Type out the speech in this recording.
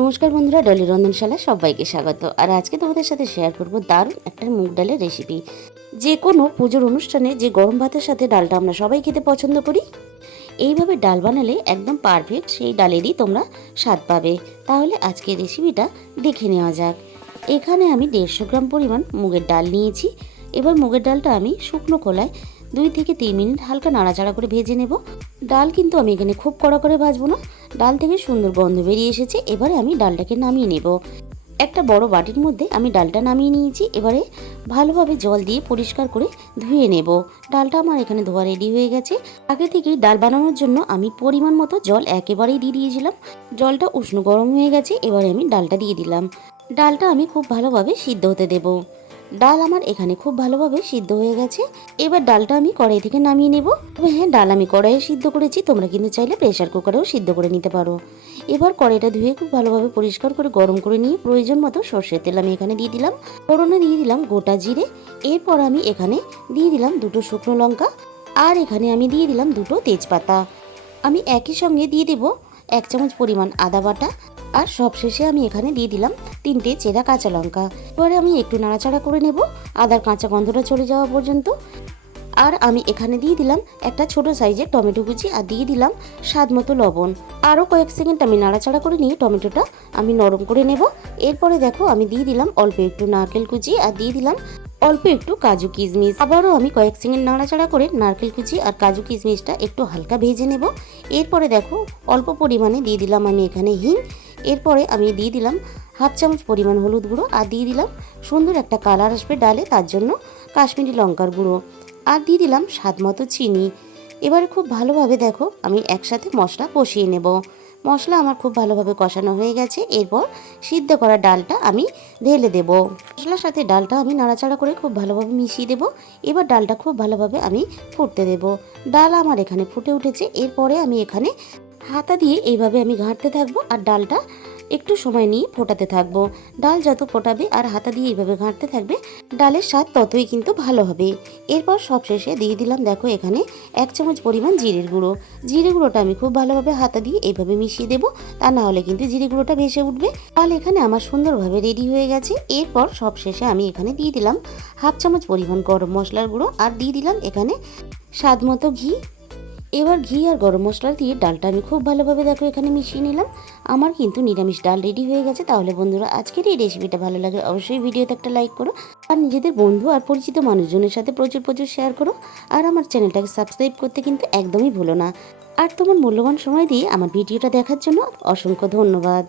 নমস্কার বন্ধুরা, ডলি রন্ধনশালা সবাইকে স্বাগত। আর আজকে তোমাদের সাথে শেয়ার করব দারুণ একটা মুগ ডালের রেসিপি। যে কোনো পুজোর অনুষ্ঠানে যে গরম ভাতের সাথে ডালটা আমরা সবাই খেতে পছন্দ করি, এইভাবে ডাল বানালে একদম পারফেক্ট সেই ডালেরই তোমরা স্বাদ পাবে। তাহলে আজকে রেসিপিটা দেখে নেওয়া যাক। এখানে আমি 150 গ্রাম পরিমাণ মুগের ডাল নিয়েছি। এবার মুগের ডালটা আমি শুকনো খোলায় 2 থেকে 3 মিনিট হালকা নাড়াচাড়া করে ভেজে নেব। ডাল কিন্তু আমি এখানে খুব কড়া করে ভাজবো না, ডাল থেকে সুন্দর গন্ধ বেরিয়ে এসেছে। এবারে আমি ডালটাকে নামিয়ে নেব। একটা বড় বাটির মধ্যে আমি ডালটা নামিয়ে নিয়েছি। এবারে ভালোভাবে জল দিয়ে পরিষ্কার করে ধুয়ে নেব। ডালটা আমার এখানে ধোয়া রেডি হয়ে গেছে। আগে থেকেই ডাল বানানোর জন্য আমি পরিমাণ মতো জল একেবারেই দিয়ে দিয়েছিলাম। জলটা উষ্ণ গরম হয়ে গেছে। এবারে আমি ডালটা দিয়ে দিলাম। ডালটা আমি খুব ভালোভাবে সিদ্ধ হতে দেব। ডাল আমার এখানে খুব ভালোভাবে সিদ্ধ হয়ে গেছে। এবার ডালটা আমি কড়াই থেকে নামিয়ে নেব। তবে হ্যাঁ, ডাল আমি কড়াইয়ে সিদ্ধ করেছি, তোমরা কিন্তু চাইলে প্রেসার কুকারেও সিদ্ধ করে নিতে পারো। এবার কড়াইটা ধুয়ে খুব ভালোভাবে পরিষ্কার করে গরম করে নিয়ে প্রয়োজন মতো সর্ষের তেল আমি এখানে দিয়ে দিলাম। ফোড়নে দিয়ে দিলাম গোটা জিরে। এরপর আমি এখানে দিয়ে দিলাম 2টো শুকনো লঙ্কা, আর এখানে আমি দিয়ে দিলাম 2টো তেজপাতা। আমি একই সঙ্গে দিয়ে দেব 1 চামচ পরিমাণ আদা বাটা, আর সবশেষে আমি এখানে দিয়ে দিলাম 3টে চেরা কাঁচা লঙ্কা। এবারে আমি একটু নাড়াচাড়া করে নেব আদার কাঁচা গন্ধটা চলে যাওয়া পর্যন্ত। আর আমি এখানে দিয়ে দিলাম একটা ছোট সাইজের টমেটো কুচি, আর দিয়ে দিলাম স্বাদ মতো লবণ। আরও কয়েক সেকেন্ড আমি নাড়াচাড়া করে নিয়ে টমেটোটা আমি নরম করে নেব। এরপরে দেখো আমি দিয়ে দিলাম অল্প একটু নারকেল কুচি, আর দিয়ে দিলাম অল্প একটু কাজু কিশমিশ। আবারও আমি কয়েক সেকেন্ড নাড়াচাড়া করে নারকেল কুচি আর কাজু কিশমিশটা একটু হালকা ভেজে নেব। এরপরে দেখো অল্প পরিমাণে দিয়ে দিলাম আমি এখানে হিং। এরপরে আমি দিয়ে দিলাম 1/2 চামচ পরিমাণ হলুদ গুঁড়ো, আর দিয়ে দিলাম সুন্দর একটা কালার আসবে ডালে, তার জন্য কাশ্মীরি লঙ্কার গুঁড়ো, আর দিয়ে দিলাম স্বাদ মতো চিনি। এবারে খুব ভালোভাবে দেখো আমি একসাথে মশলা কষিয়ে নেব। মশলা আমার খুব ভালোভাবে কষানো হয়ে গেছে। এরপর সিদ্ধ করা ডালটা আমি ঢেলে দেব। মশলার সাথে ডালটা আমি নাড়াচাড়া করে খুব ভালোভাবে মিশিয়ে দেব। এবার ডালটা খুব ভালোভাবে আমি ফুটতে দেব। ডাল আমার এখানে ফুটে উঠেছে। এরপরে আমি এখানে হাতা দিয়ে এইভাবে আমি ঘাঁটতে থাকবো, আর ডালটা একটু সময় নিয়ে ফোটাতে থাকবো। ডাল যত ফোটাবে আর হাতা দিয়ে এইভাবে ঘাঁটতে থাকবে, ডালের স্বাদ ততই কিন্তু ভালো হবে। এরপর সবশেষে দিয়ে দিলাম দেখো এখানে 1 চামচ পরিমাণ জিরের গুঁড়ো। জিরে গুঁড়োটা আমি খুব ভালোভাবে হাতা দিয়ে এইভাবে মিশিয়ে দেবো, তা না হলে কিন্তু জিরে গুঁড়োটা ভেসে উঠবে। ডাল এখানে আমার সুন্দরভাবে রেডি হয়ে গেছে। এরপর সবশেষে আমি এখানে দিয়ে দিলাম 1/2 চামচ পরিমাণ গরম মশলার গুঁড়ো, আর দিয়ে দিলাম এখানে স্বাদ মতো ঘি। এবার ঘি আর গরম মশলা দিয়ে ডালটা আমি খুব ভালোভাবে দেখো এখানে মিশিয়ে নিলাম। আমার কিন্তু নিরামিষ ডাল রেডি হয়ে গেছে। তাহলে বন্ধুরা, আজকের এই রেসিপিটা ভালো লাগে অবশ্যই ভিডিওতে একটা লাইক করো, আর নিজেদের বন্ধু আর পরিচিত মানুষজনের সাথে প্রচুর প্রচুর শেয়ার করো। আর আমার চ্যানেলটাকে সাবস্ক্রাইব করতে কিন্তু একদমই ভুলো না। আর তোমার মূল্যবান সময় দিয়ে আমার ভিডিওটা দেখার জন্য অসংখ্য ধন্যবাদ।